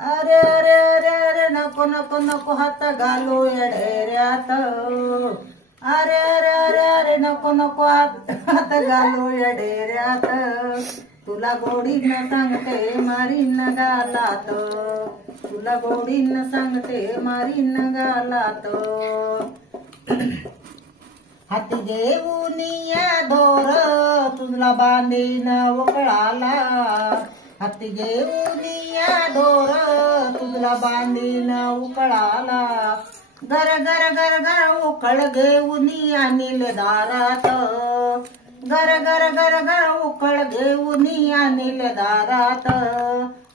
अरे अरे अरे अरे नको नको नको हात घालू येड्यात. अरे अरे अरे अरे नको नको हात घालू येड्यात. तुला गोडीनं सांगते मारीन गालात. तुला गोडीनं सांगते मारीन गालात. हाती घेऊन या दोर तुला बांधीन वकळाला. हाती घेऊन या दोर तुला बांधीन उकळाला. गर गर गर गर उकळ घेऊन आणील दारात. गर गर गर गर उकळ घेऊन आणील दारात.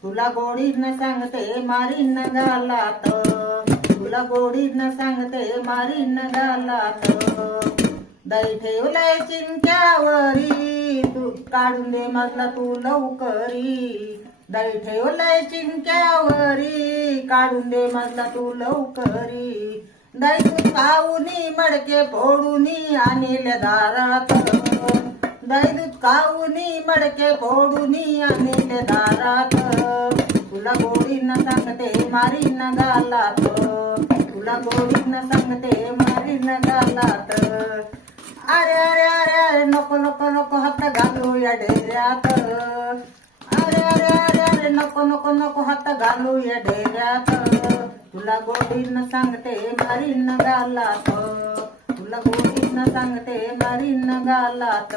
तुला गोडीनं सांगते मारीन गालात. तुला गोडीनं सांगते मारीन गालात. दही ठेवलंय चिंक्यावरी तू काढून दे मजला तू लवकरी. दही ठेवलंय चिंक्यावरी काढून दे मजला तू लवकरी. दही दूध खाऊनी मडके फोडूनी आणील दारात. दही दूध खाऊनी मडके फोडूनी आणील दारात. तुला गोडीनं सांगते मारीन गालात. तुला गोडीनं सांगते मारीन गालात. अरे अरे अरे अरे नको नको नको हात घालू या डेऱ्यात. अरे अरे अरे अरे नको नको नको हात घालू या डेऱ्यात. तुला गोडीनं सांगते मारीन गालात. तुला गोडीनं सांगते मारीन गालात.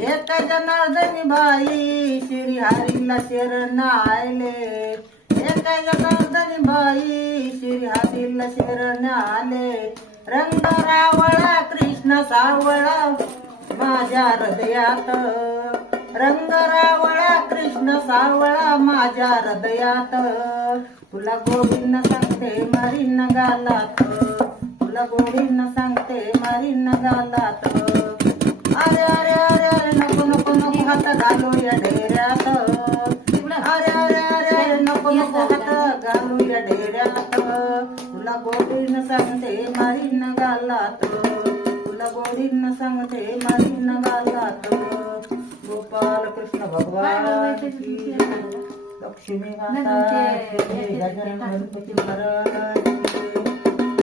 एक जनार्दनी बाई श्रीहरीला शरण आले. एक जनार्दनी बाई श्रीहरीला शरण आले. रंग रावळा कृष्ण सावळा माझ्या हृदयात. रंग रावळा कृष्ण सावळा माझ्या हृदयात. तुला गोडीनं सांगते मारीन गालात. तुला गोडीनं सांगते मारीन गालात. अरे अरे अरे अरे नको नको नको हात घालू या डेऱ्यात. अरे अरे अरे अरे नको नको हात घालू या डेऱ्यात. तुला गोडीनं सांगते मारीन गालात. तुला गोडीनं सांगते मारीन गालात. गोपाल कृष्ण भगवान की लक्ष्मी माता गजानन गणपती महाराज.